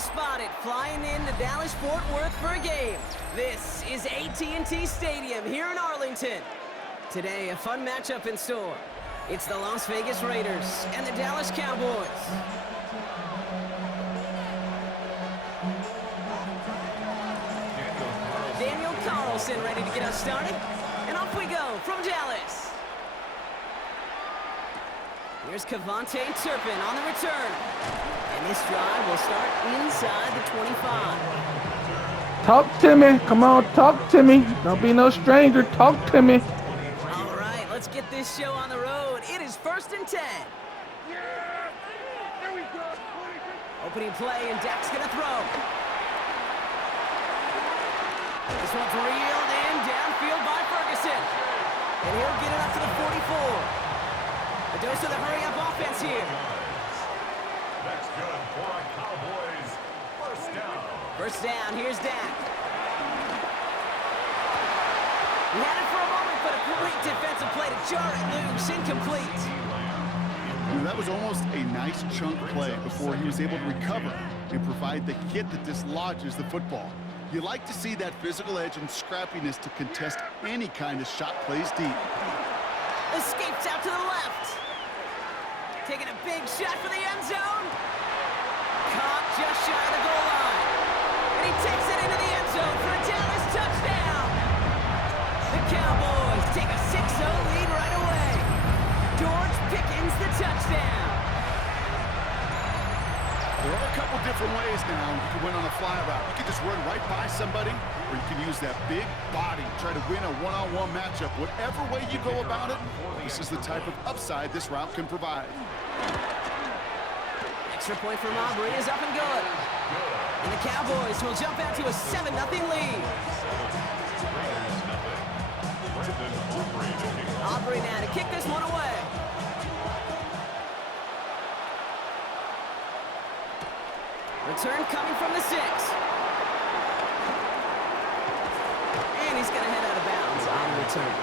spotted, flying in to Dallas-Fort Worth for a game. This is AT&T Stadium here in Arlington. Today, a fun matchup in store. It's the Las Vegas Raiders and the Dallas Cowboys. Daniel Carlson ready to get us started. And off we go from Dallas. Here's Cavante Turpin on the return. And this drive will start inside the 25. Talk to me. Come on, talk to me. Don't be no stranger. Talk to me. All right, let's get this show on the road. It is 1st and 10. Opening play, and Dak's going to throw. This one's reeled in downfield by Ferguson. And he'll get it up to the 44. A dose of the hurry-up offense here. That's good for a Cowboys first down. First down, here's Dak. He had it for a moment, but a great defensive play to jar it loose, incomplete. That was almost a nice chunk play before he was able to recover and provide the hit that dislodges the football. You like to see that physical edge and scrappiness to contest any kind of shot plays deep. Escapes out to the left. Taking a big shot for the end zone. Caught just shy of the goal line. And he takes it into the end zone for a Dallas touchdown. The Cowboys take a 6-0 lead right away. George Pickens the touchdown. There are a couple different ways now you can win on a fly route. You can just run right by somebody, or you can use that big body, try to win a one-on-one matchup. Whatever way you go about it, this is the type of upside this route can provide. Extra point from Aubrey is up and good. And the Cowboys will jump out to a 7-0 lead. Aubrey now to kick this one away. Return coming from the 6. And he's going to head out of bounds on the return.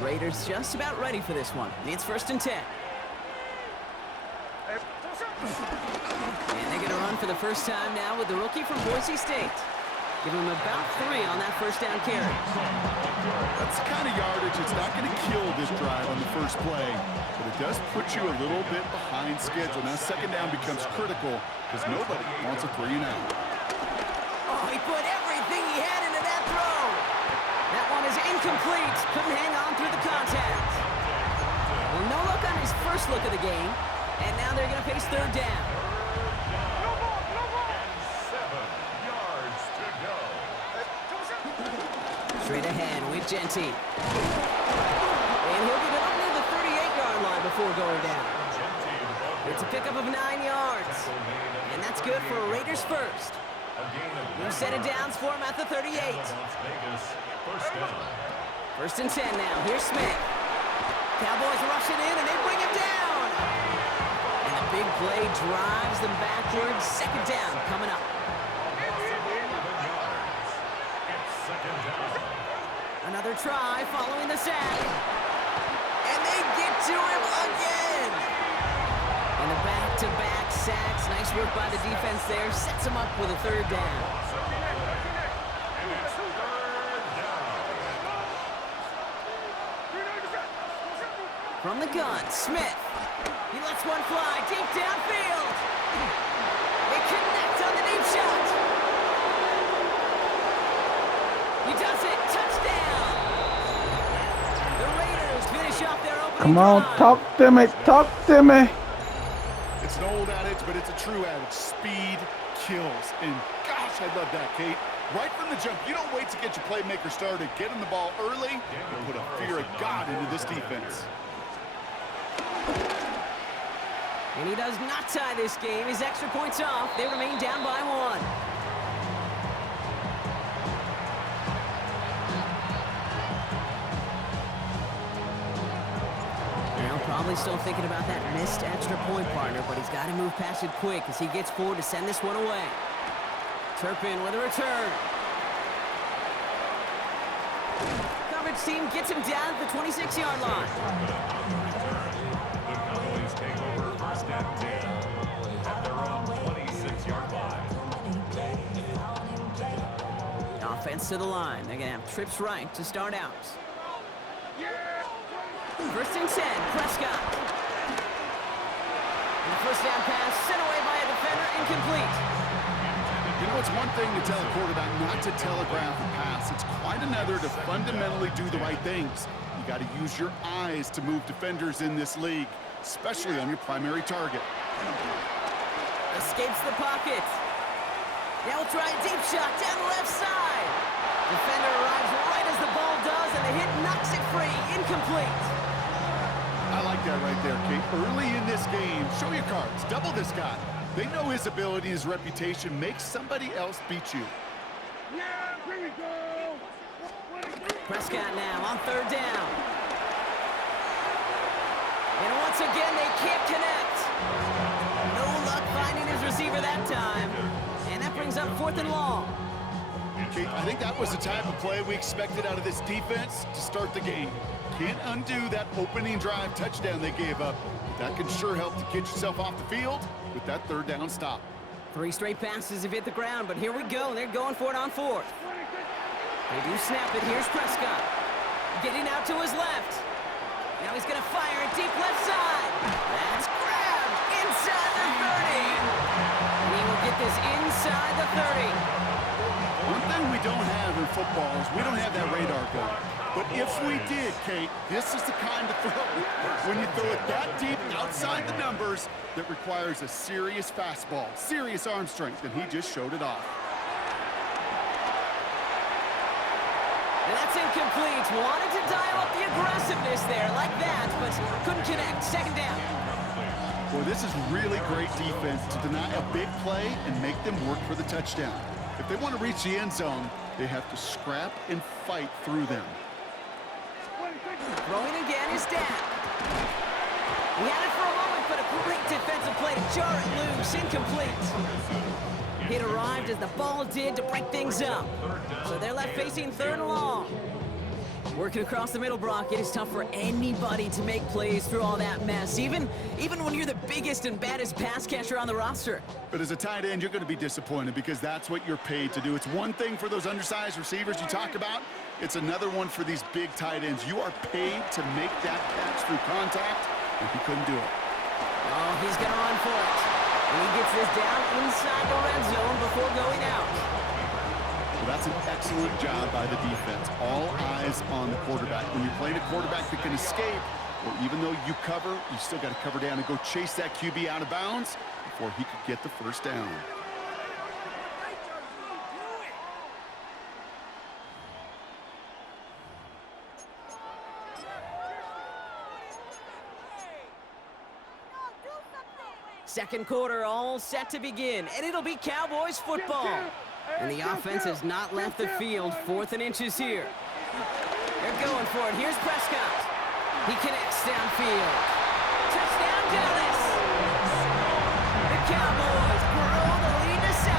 Raiders just about ready for this one. It's 1st and 10. And they're going to run for the first time now with the rookie from Boise State. Give him about 3 on that first down carry. That's the kind of yardage that's not going to kill this drive on the first play, but it does put you a little bit behind schedule. Now second down becomes critical because nobody wants a 3 and out. Oh, he put everything he had into that throw. That one is incomplete. Couldn't hang on through the contact. Well, no look on his first look of the game, and now they're going to face 3rd down. Straight ahead with Genty. And he'll get it up near the 38-yard line before going down. It's a pickup of 9 yards. And that's good for a Raiders first. New set of downs for him at the 38. 1st and 10 now. Here's Smith. Cowboys rushing in, and they bring him down. And the big play drives them backwards. 2nd down coming up. Another try following the sack. And they get to him again. And the back-to-back sacks. Nice work by the defense there. Sets him up with a 3rd down. From the gun, Smith. He lets one fly deep downfield. They connect on the deep shot. He does it. Touchdown. The Raiders finish off their opening Come on, drive. talk to me. Talk to me. It's an old adage, but it's a true adage. Speed kills. And gosh, I love that, Kate. Right from the jump, you don't wait to get your playmaker started. Get him the ball early and put a fear of God into this defense. And he does not tie this game. His extra points off. They remain down by 1. Probably still thinking about that missed extra point, partner, but he's got to move past it quick as he gets forward to send this one away. Turpin with a return. Coverage team gets him down at the 26-yard line. The Cowboys take over first and 10 at their own 26-yard line. Offense to the line. They're going to have trips right to start out. First and 10, Prescott. And the first down pass sent away by a defender, incomplete. You know, it's one thing to tell a quarterback not to telegraph a pass. It's quite another to fundamentally do the right things. You got to use your eyes to move defenders in this league, especially on your primary target. Escapes the pocket. Now we'll try a deep shot down the left side. Defender arrives right as the ball does, and the hit knocks it free. Incomplete. I like that right there, Kate. Early in this game, show your cards. Double this guy. They know his ability, his reputation makes somebody else beat you. Prescott now on third down. And once again, they can't connect. No luck finding his receiver that time. And that brings up 4th and long. Kate, I think that was the type of play we expected out of this defense to start the game. Can't undo that opening drive touchdown they gave up. But that can sure help to get yourself off the field with that third down stop. 3 straight passes have hit the ground, but here we go. They're going for it on 4th. They do snap it. Here's Prescott. Getting out to his left. Now he's going to fire it deep left side. That's grabbed inside the 30. And he will get this inside the 30. One thing we don't have in football is we don't have that radar gun. But if we did, Kate, this is the kind of throw, when you throw it that deep outside the numbers, that requires a serious fastball, serious arm strength, and he just showed it off. And that's incomplete. Wanted to dial up the aggressiveness there like that, but couldn't connect. Second down. Well, this is really great defense to deny a big play and make them work for the touchdown. If they want to reach the end zone, they have to scrap and fight through them. Throwing again is Dak. He had it for a moment, but a great defensive play to jar it loose. Incomplete. It arrived as the ball did to break things up. So they're left facing 3rd and long. Working across the middle, Brock, it is tough for anybody to make plays through all that mess, even when you're the biggest and baddest pass catcher on the roster. But as a tight end, you're going to be disappointed because that's what you're paid to do. It's one thing for those undersized receivers you talk about. It's another one for these big tight ends. You are paid to make that catch through contact, and he couldn't do it. Oh, he's going to run for it. And he gets this down inside the red zone before going out. Well, that's an excellent job by the defense. All eyes on the quarterback. When you're playing a quarterback that can escape, well, even though you cover, you still got to cover down and go chase that QB out of bounds before he could get the first down. Second quarter all set to begin, and it'll be Cowboys football. And the offense has not left the field. 4th and inches here. They're going for it. Here's Prescott. He connects downfield. Touchdown, Dallas. The Cowboys grow the lead to 7.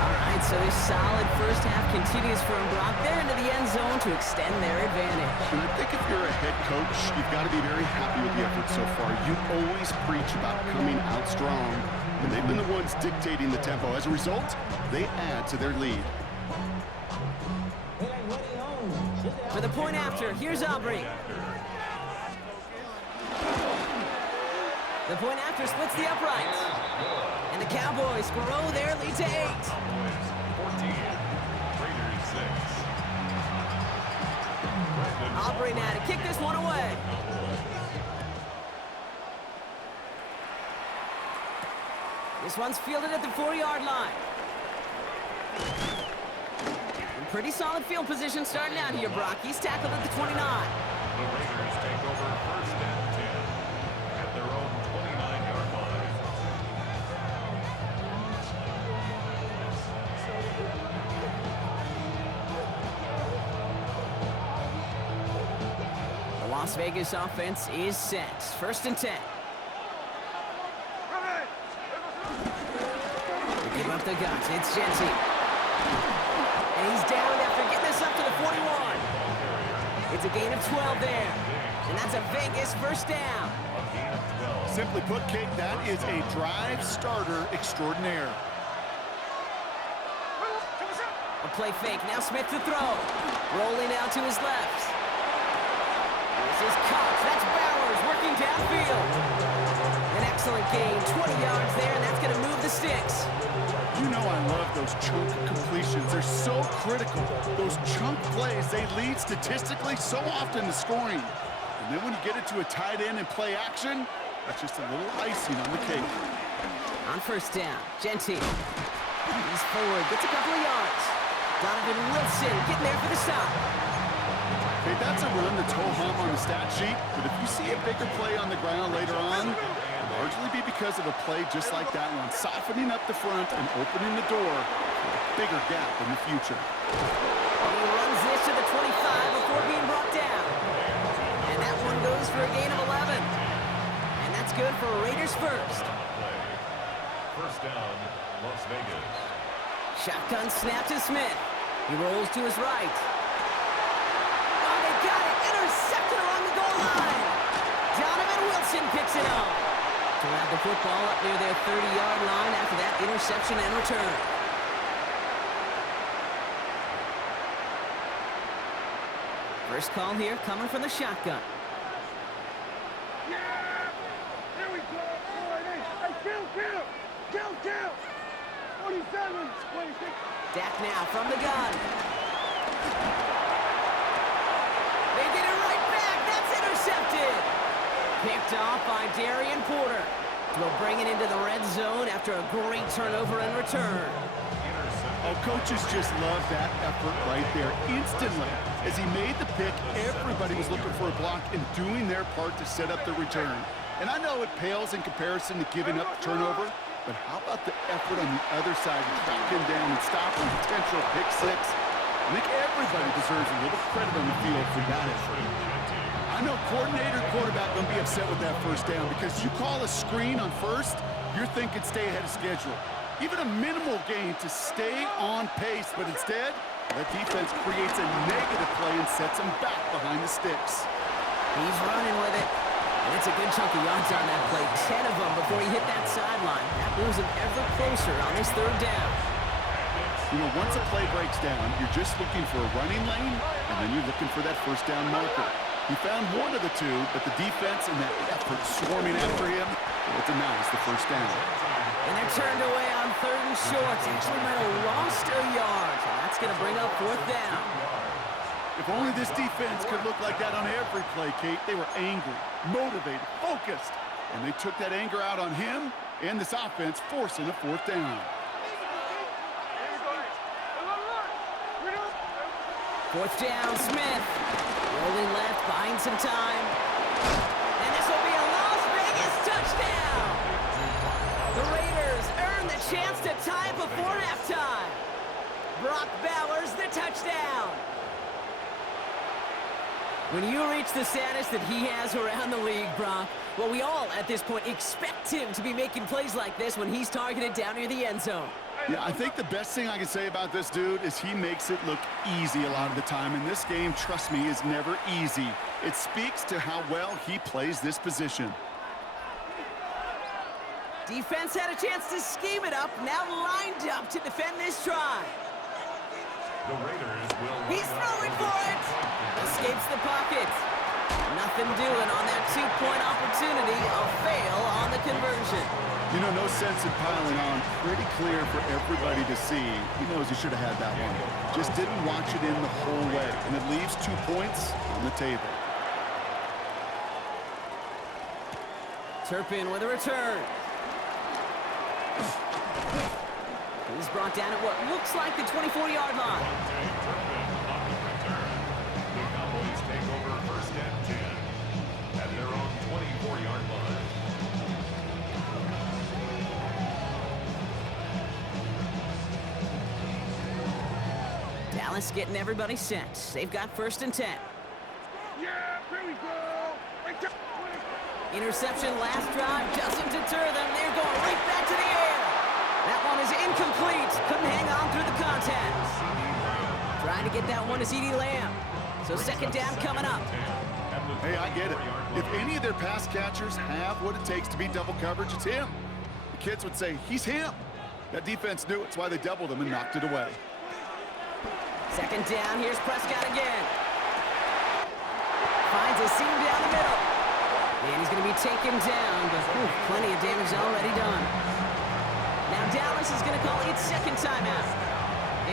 All right, so this solid first half continues from Brock. They're into the end zone to extend their advantage. And I think if you're a head coach, you've got to be very happy with the effort so far. You always preach about coming out strong, and they've been the ones dictating the tempo. As a result, they add to their lead. For the point after, here's Aubrey. The point after splits the uprights. And the Cowboys grow their lead to 8. 14, Raiders 6. Aubrey now to kick this one away. This one's fielded at the 4-yard line. And pretty solid field position starting out here, Brock. He's tackled at the 29. The Raiders take over first and 10 Las Vegas offense is set. 1st and 10. They give up the guts. It's Genty. And he's down after getting this up to the 41. It's a gain of 12 there. And that's a Vegas 1st down. Simply put, Kate, that is a drive starter extraordinaire. A play fake. Now Smith to throw. Rolling out to his left. This is Cox. That's Bowers working downfield. An excellent gain. 20 yards there, and that's going to move the sticks. You know I love those chunk completions. They're so critical. Those chunk plays, they lead statistically so often to scoring. And then when you get it to a tight end and play action, that's just a little icing on the cake. On 1st down, Genty. He's forward, gets a couple of yards. Donovan Wilson getting there for the stop. Okay, that's a run that's ho-hum on the stat sheet, but if you see a bigger play on the ground later on, it'll largely be because of a play just like that one, softening up the front and opening the door for a bigger gap in the future. And he runs this to the 25 before being brought down. And that one goes for a gain of 11. And that's good for Raiders 1st. 1st down, Las Vegas. Shotgun snap to Smith. He rolls to his right. Oh, they got it. Intercepted along the goal line. Donovan Wilson picks it up. To have the football up near their 30-yard line after that interception and return. First call here coming from the shotgun. Yeah! Here we go! Hey, kill! 27, 26. Dak now from the gun. They get it right back. That's intercepted. Picked off by Darian Porter. Will bring it into the red zone after a great turnover and return. Oh, coaches just love that effort right there. Instantly, as he made the pick, everybody was looking for a block and doing their part to set up the return. And I know it pales in comparison to giving up the turnover, but how about the effort on the other side to track him down and stop a potential pick six? I think everybody deserves a little credit on the field for that effort. I know coordinator, quarterback going to be upset with that 1st down because you call a screen on 1st, you're thinking stay ahead of schedule. Even a minimal gain to stay on pace, but instead, that defense creates a negative play and sets him back behind the sticks. He's running with it. And it's a good chunk of yards on that play. 10 of them before he hit that sideline. That moves him ever closer on his 3rd down. You know, once a play breaks down, you're just looking for a running lane, and then you're looking for that 1st down marker. He found one of the two, but the defense and that effort swarming after him, well, denies the 1st down. And they're turned away on 3rd and short. Actually might have lost a yard. And that's going to bring up 4th down. If only this defense could look like that on every play, Kate. They were angry, motivated, focused, and they took that anger out on him and this offense, forcing a 4th down. 4th down, Smith. Rolling left, buying some time. And this will be a Las Vegas touchdown. The Raiders earn the chance to tie before halftime. Brock Bowers, the touchdown. When you reach the status that he has around the league, Brock, well, we all, at this point, expect him to be making plays like this when he's targeted down near the end zone. Yeah, I think the best thing I can say about this dude is he makes it look easy a lot of the time. And this game, trust me, is never easy. It speaks to how well he plays this position. Defense had a chance to scheme it up, now lined up to defend this try. The Raiders will... He's throwing for it! Escapes the pocket. Nothing doing on that 2-point opportunity. A fail on the conversion. You know, no sense in piling on. Pretty clear for everybody to see. He knows he should have had that one. Just didn't watch it in the whole way. And it leaves 2 points on the table. Turpin with a return. He's brought down at what looks like the 24-yard line. The Cowboys take over 1st and 10 at their own 24-yard line. Dallas getting everybody set. They've got 1st and 10. Yeah, here we go! Interception last drive doesn't deter them. They're going right back to the air. That one is incomplete. Couldn't hang on through the contact. Trying to get that one to CeeDee Lamb. So second down coming up. Hey, I get it. If any of their pass catchers have what it takes to beat double coverage, it's him. The kids would say, he's him. That defense knew it. It's why they doubled him and knocked it away. Second down, here's Prescott again. Finds a seam down the middle. And he's going to be taken down, but plenty of damage already done. Now Dallas is going to call its second timeout.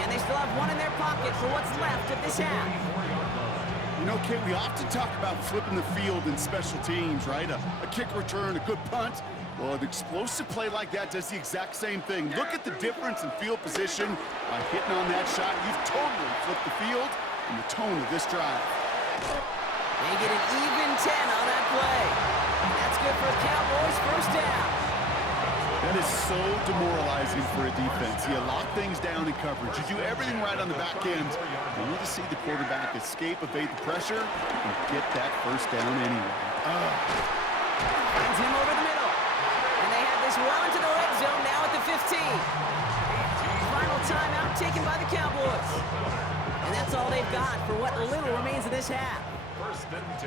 And they still have one in their pocket for what's left of this half. You know, Kate, we often talk about flipping the field in special teams, right? A kick return, a good punt. Well, an explosive play like that does the exact same thing. Look at the difference in field position. By hitting on that shot, you've totally flipped the field and the tone of this drive. They get an even 10 on that play. And that's good for the Cowboys' first down. That is so demoralizing for a defense. You lock things down in coverage. You do everything right on the back end. You need to see the quarterback escape, evade the pressure, and get that first down anyway. Finds him over the middle. And they have this well into the red zone now at the 15. Final timeout taken by the Cowboys. And that's all they've got for what little remains of this half.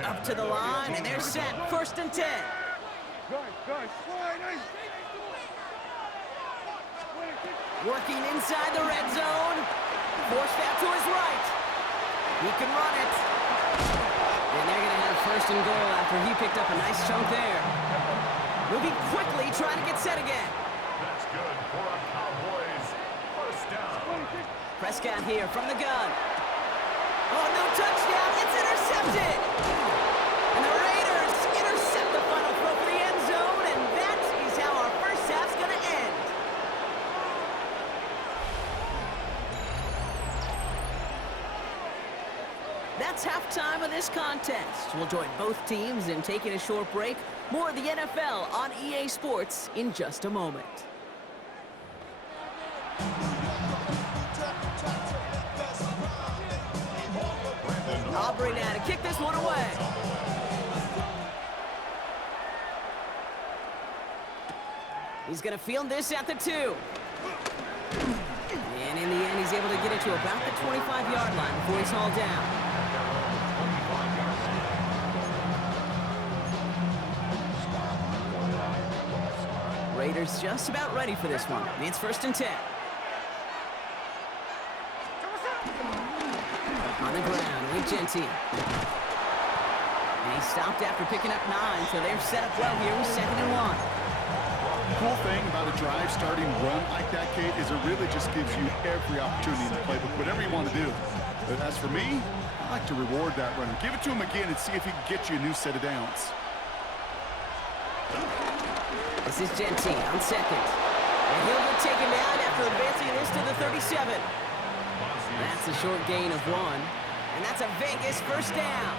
Up to the line, and they're set. First and 10. Guys, slide in. Working inside the red zone. Forced out to his right. He can run it. And they're going to have first and goal after he picked up a nice chunk there. Moving quickly, trying to get set again. That's good for a Cowboys first down. Prescott here from the gun. Oh, no touchdown. It's intercepted. And the Raiders intercept the final throw for the end zone, and that is how our first half's going to end. That's halftime of this contest. We'll join both teams in taking a short break. More of the NFL on EA Sports in just a moment. Aubrey now to kick this one away. He's going to field this at the 2. And in the end, he's able to get it to about the 25-yard line before he's hauled down. Raiders just about ready for this one. It's first and 10. On the ground, Wink Gentile. And he stopped after picking up 9, so they're set up well here with second and 1. The cool thing about a drive starting run like that, Kate, is it really just gives you every opportunity in the playbook, whatever you want to do. But as for me, I like to reward that runner. Give it to him again and see if he can get you a new set of downs. This is Gentile on second. And he'll get taken down after advancing this to the 37. That's a short gain of 1. And that's a Vegas first down.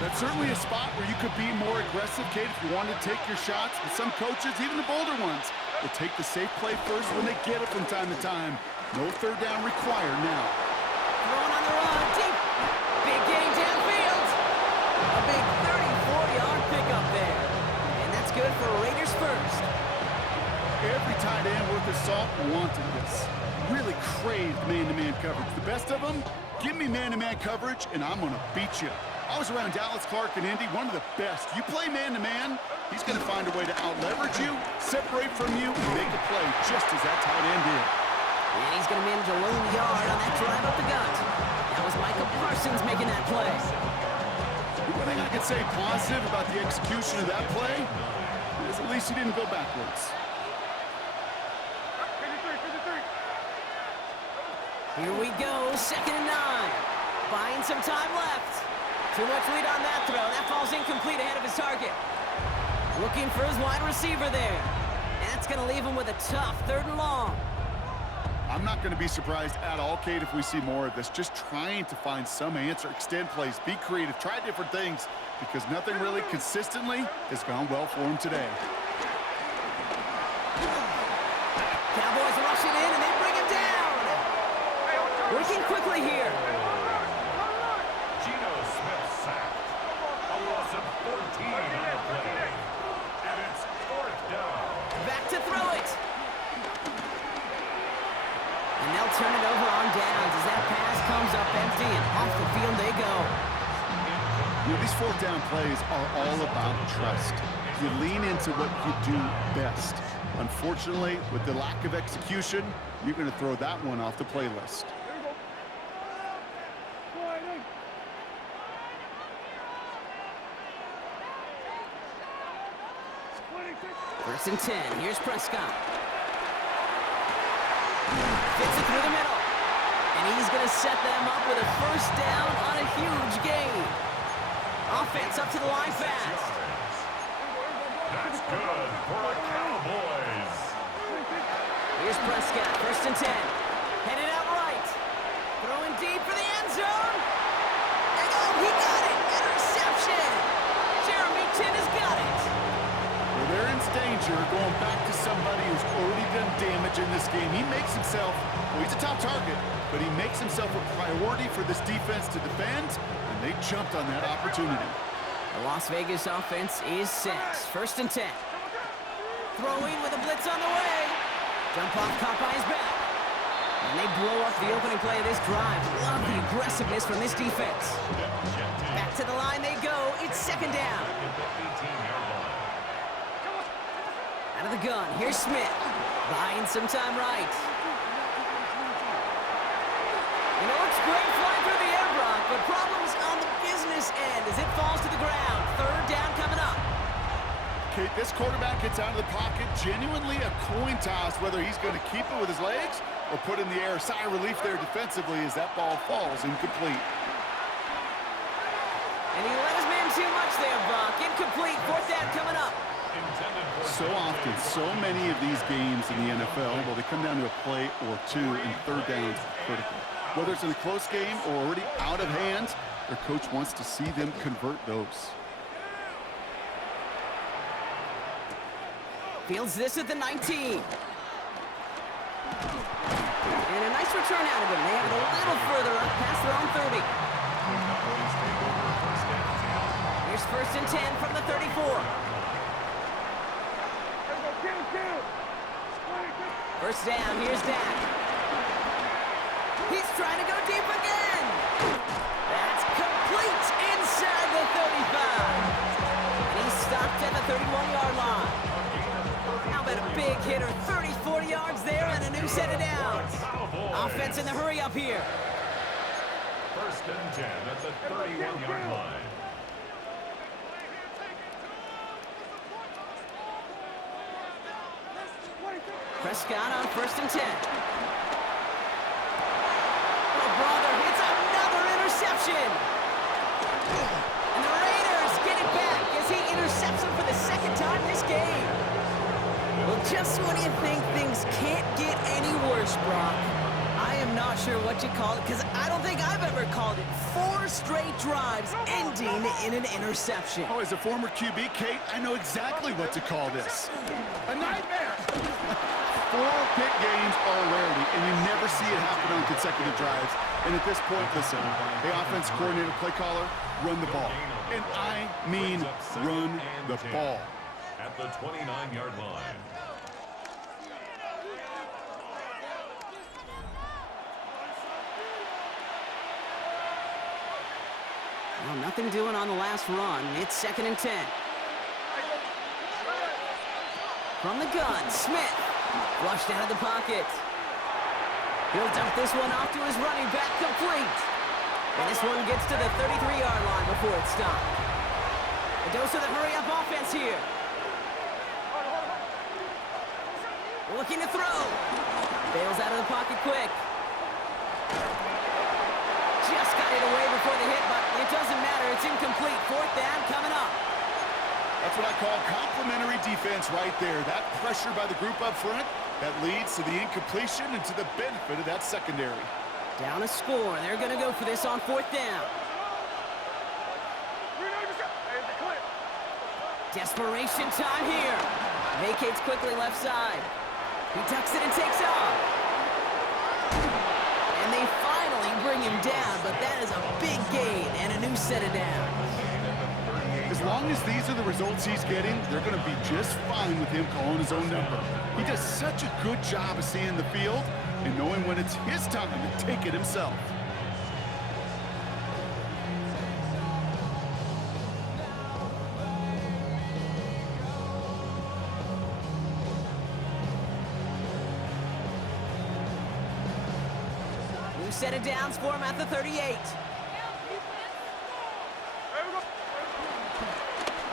That's certainly a spot where you could be more aggressive, Kate, if you want to take your shots. But some coaches, even the bolder ones, will take the safe play first when they get it from time to time. No third down required now. Throwing on the run, deep. Big gain downfield. A big 34-yard pickup there. And that's good for Raiders first. Every tight end worth his salt wanted this. Really craved man-to-man coverage. The best of them, give me man-to-man coverage, and I'm going to beat you. I was around Dallas Clark and Indy, one of the best. You play man-to-man, he's going to find a way to out-leverage you, separate from you, and make a play just as that tight end did. And he's going to manage a lone yard on that drive up the gut. That was Micah Parsons making that play. The one thing I can say positive about the execution of that play is at least he didn't go backwards. Here we go, second and 9. Buying some time left. Too much lead on that throw. That falls incomplete ahead of his target. Looking for his wide receiver there. And that's going to leave him with a tough third and long. I'm not going to be surprised at all, Kate, if we see more of this. Just trying to find some answer, extend plays, be creative, try different things, because nothing really consistently has gone well for him today. Cowboys rushing in, and they bring him down. Working quickly here. Geno Smith sacked. A loss 14 on the play. And it's fourth down. Back to throw it. And they'll turn it over on downs as that pass comes up empty and off the field they go. You know, these fourth down plays are all about trust. You lean into what you do best. Unfortunately, with the lack of execution, you're going to throw that one off the playlist. First and 10. Here's Prescott. Fits it through the middle. And he's going to set them up with a first down on a huge gain. Offense up to the line fast. That's good for the Cowboys. Here's Prescott. First and 10. Headed out right. Throwing deep for the end zone. And oh, he got it. Interception. Jeremy Chin has got it. Well, they're in danger going back to somebody who's already done damage in this game. He makes himself, well, he's a top target, but he makes himself a priority for this defense to defend, and they jumped on that opportunity. The Las Vegas offense is set. First and 10. Throwing with a blitz on the way. Jump off caught by his back. And they blow up the opening play of this drive. Love the aggressiveness from this defense. Back to the line they go. It's second down. Out of the gun, here's Smith. Buying some time right. And it looks great flying through the air, Brock, but problems on the business end as it falls to the ground. Third down coming up. Kate, this quarterback gets out of the pocket, genuinely a coin toss whether he's going to keep it with his legs or put in the air. Sigh of relief there defensively as that ball falls incomplete. And he let his man too much there, Brock. Incomplete. Fourth down coming up. So often, so many of these games in the NFL, well, they come down to a play or two, and third downs are critical. Whether it's in a close game or already out of hand, their coach wants to see them convert those. Fields this at the 19. And a nice return out of him. They have it a little further up past their own 30. Here's first and 10 from the 34. First down, here's Dak. He's trying to go deep again. That's complete inside the 35. And he's stopped at the 31-yard line. How about a big hitter, 30, 40 yards there and a new set of downs. Offense in the hurry up here. First and 10 at the 31-yard line. Prescott on first and 10. Oh, brother, it's another interception. And the Raiders get it back as he intercepts him for the second time this game. Well, just when you think things can't get any worse, Brock, I am not sure what you call it, because I don't think I've ever called it 4 straight drives ending in an interception. Oh, as a former QB, Kate, I know exactly what to call this. A nightmare! 4 pick games are a rarity, and you never see it happen on consecutive drives. And at this point, listen, the offense coordinator, play caller, run the ball. And I mean run the ball. At the 29-yard line. Well, nothing doing on the last run. It's second and 10. From the gun, Smith. Flushed out of the pocket. He'll dump this one off to his running back, complete. And this one gets to the 33-yard line before it's stopped. A dose of the hurry-up offense here. Looking to throw. Bails out of the pocket quick. Just got it away before the hit, but it doesn't matter. It's incomplete. Fourth down coming up. That's what I call complimentary defense right there. That pressure by the group up front, that leads to the incompletion and to the benefit of that secondary. Down a score. They're going to go for this on fourth down. Desperation time here. Vacates quickly left side. He tucks it and takes off. And they finally bring him down, but that is a big gain and a new set of downs. As long as these are the results he's getting, they're going to be just fine with him calling his own number. He does such a good job of seeing the field and knowing when it's his time to take it himself. New set of downs for him at the 38.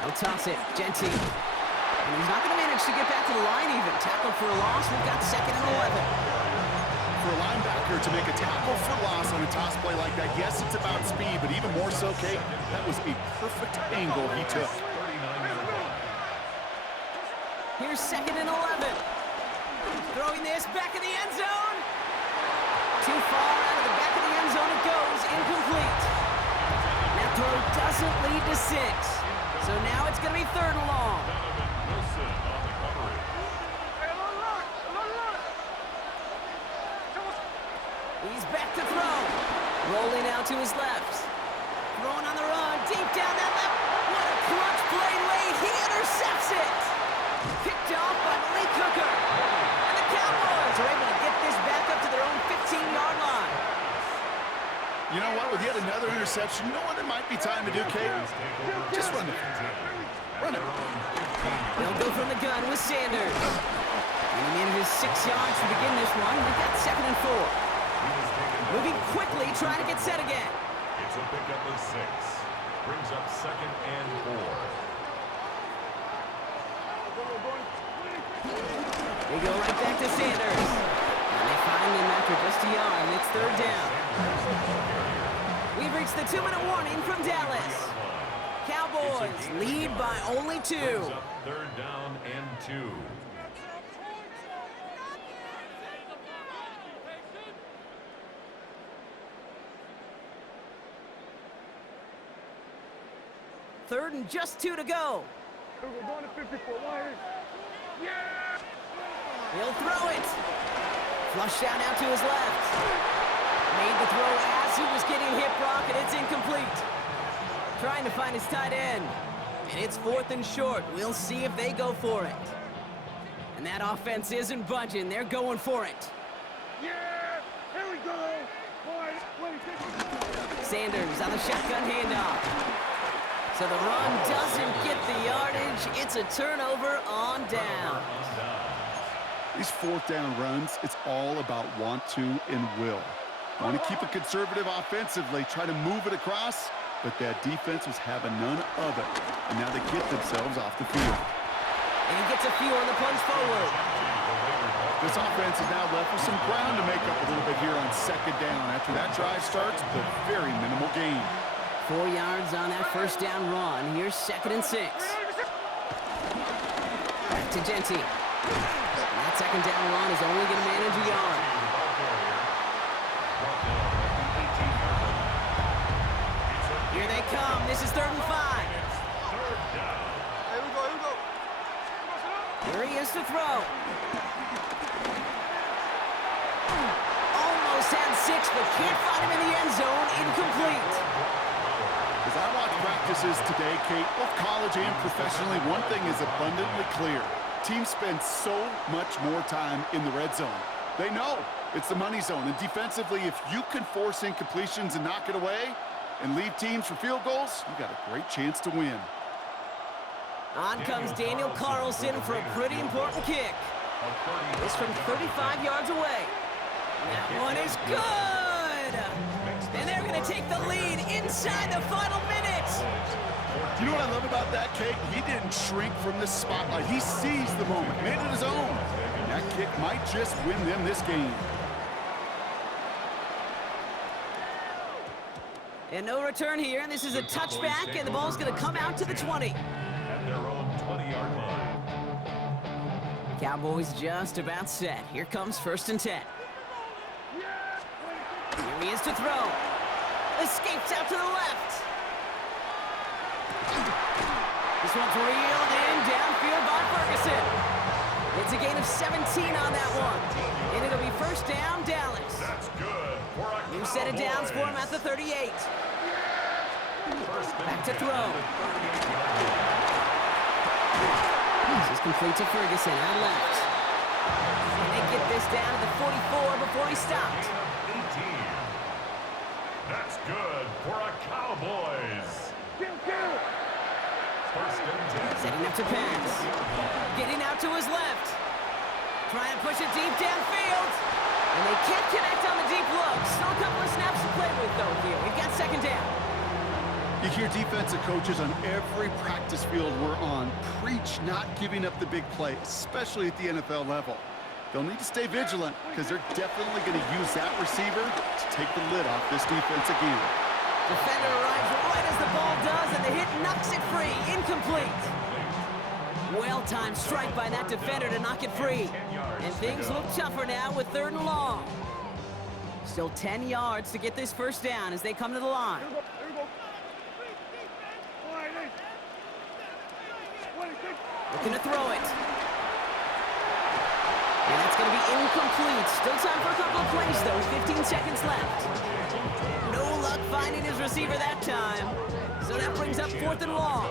He'll toss it. Genty. And he's not going to manage to get back to the line even. Tackle for a loss. We've got 2nd and 11. For a linebacker to make a tackle for loss on a toss play like that, yes, it's about speed, but even more so, Kate, that was a perfect angle he took. Here's 2nd and 11. Throwing this back in the end zone. Too far out of the back of the end zone it goes. Incomplete. That throw doesn't lead to 6. So now it's going to be 3rd and long. He's back to throw. Rolling out to his left. Throwing on the run. Deep down that left. What a clutch play late. He intercepts it. Picked off by Malik Hooker. And the Cowboys are able to get this back up to their own 15-yard line. You know what? With yet another interception, you know what it might be time to do, Kate? Just run it. Run it. They'll go from the gun with Sanders. And he manages 6 yards to begin this one. We've got 2nd and 4. Moving quickly, trying to get set again. It's a pickup of 6. Brings up 2nd and 4. They go right back to Sanders. And they find him after just a yard, and it's 3rd down. We've reached the 2-minute warning from Dallas. Cowboys lead by only 2. Brings up 3rd down and 2. Third and just 2 to go. We're going to 54. He'll throw it. Flushed out now to his left. Made the throw as he was getting hit, Brock, and it's incomplete. Trying to find his tight end. And it's 4th and short. We'll see if they go for it. And that offense isn't budging. They're going for it. Yeah! Here we go! Sanders on the shotgun handoff. So the run doesn't get the yardage. It's a turnover on down. These 4th down runs, it's all about want to and will. Want to keep it conservative offensively, try to move it across, but that defense was having none of it. And now they get themselves off the field. And he gets a few on the punch forward. This offense is now left with some ground to make up a little bit here on 2nd down. After that drive starts, the very minimal gain. 4 yards on that 1st down run. Here's 2nd and 6. Back to Genty. That 2nd down run is only going to manage a yard. Here they come. This is 3rd and 5. Here we go. Here he is to throw. Almost had 6, but can't find him in the end zone. Incomplete. As I watch practices today, Kate, both college and professionally, one thing is abundantly clear. Teams spend so much more time in the red zone. They know it's the money zone. And defensively, if you can force incompletions and knock it away and leave teams for field goals, you got a great chance to win. On comes Daniel Carlson for a pretty important kick. It's from 35 yards away. That one is good! And they're going to take the lead inside the final minutes. You know what I love about that, Kate? He didn't shrink from the spotlight. He seized the moment, made it his own. And that kick might just win them this game. And no return here. This is a touchback, and the ball's going to come out to the 20. At their own 20-yard line. Cowboys just about set. Here comes 1st and 10. Here he is to throw. Escapes out to the left. This one's reeled in downfield by Ferguson. It's a gain of 17 on that one. And it'll be 1st down, Dallas. That's good for a New set of downs for him at the 38. Back to throw. This is complete to Ferguson, out left. And they get this down to the 44 before he stopped. 18. That's good for a Cowboys. First and 10. Setting up to pass. Getting out to his left. Trying to push it deep downfield. And they can't connect on the deep look. Still a couple of snaps to play with, though, here. We've got second down. You hear defensive coaches on every practice field we're on preach not giving up the big play, especially at the NFL level. They'll need to stay vigilant because they're definitely going to use that receiver to take the lid off this defense again. Defender arrives right as the ball does, and the hit knocks it free. Incomplete. Well-timed strike by that defender to knock it free. And things look tougher now with 3rd and long. Still 10 yards to get this first down as they come to the line. Looking to throw it. And that's going to be incomplete. Still time for a couple of plays, though. 15 seconds left. No luck finding his receiver that time. So that brings up 4th and long.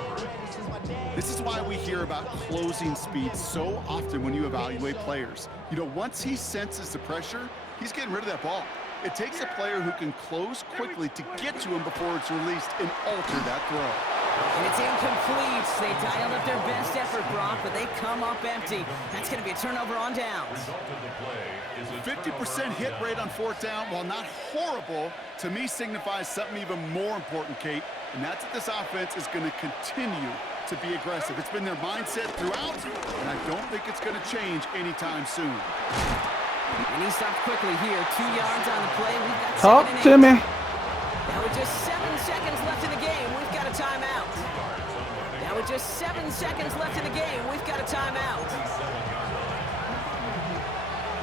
This is why we hear about closing speed so often when you evaluate players. You know, once he senses the pressure, he's getting rid of that ball. It takes a player who can close quickly to get to him before it's released and alter that throw. And it's incomplete. They dialed up their best effort, Brock, but they come up empty. That's going to be a turnover on downs. 50% hit rate on 4th down, while not horrible, to me signifies something even more important, Kate, and that's that this offense is going to continue to be aggressive. It's been their mindset throughout, and I don't think it's going to change anytime soon. And he stopped quickly here. 2 yards on the play. We've got Talk 2nd and 8. to me. Now with just 7 seconds left in the game, we've got a timeout. Now with just 7 seconds left in the game, we've got a timeout.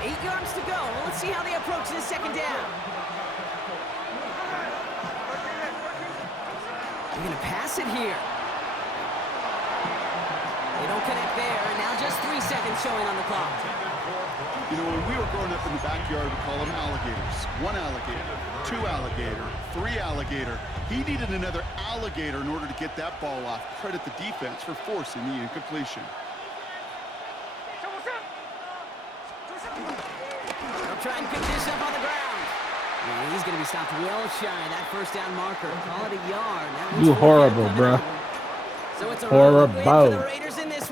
8 yards to go. Let's see how they approach this second down. They're going to pass it here. They don't connect there, and now just 3 seconds showing on the clock. You know, when we were growing up in the backyard, we call them alligators. 1 alligator, 2 alligator, 3 alligator. He needed another alligator in order to get that ball off. Credit the defense for forcing the incompletion. They'll try and pick this up on the ground. And he's going to be stopped well shy of that first down marker. Call it a yard. That You looks horrible, coming bro. up. So it's a Horrible. road win for the Raiders in this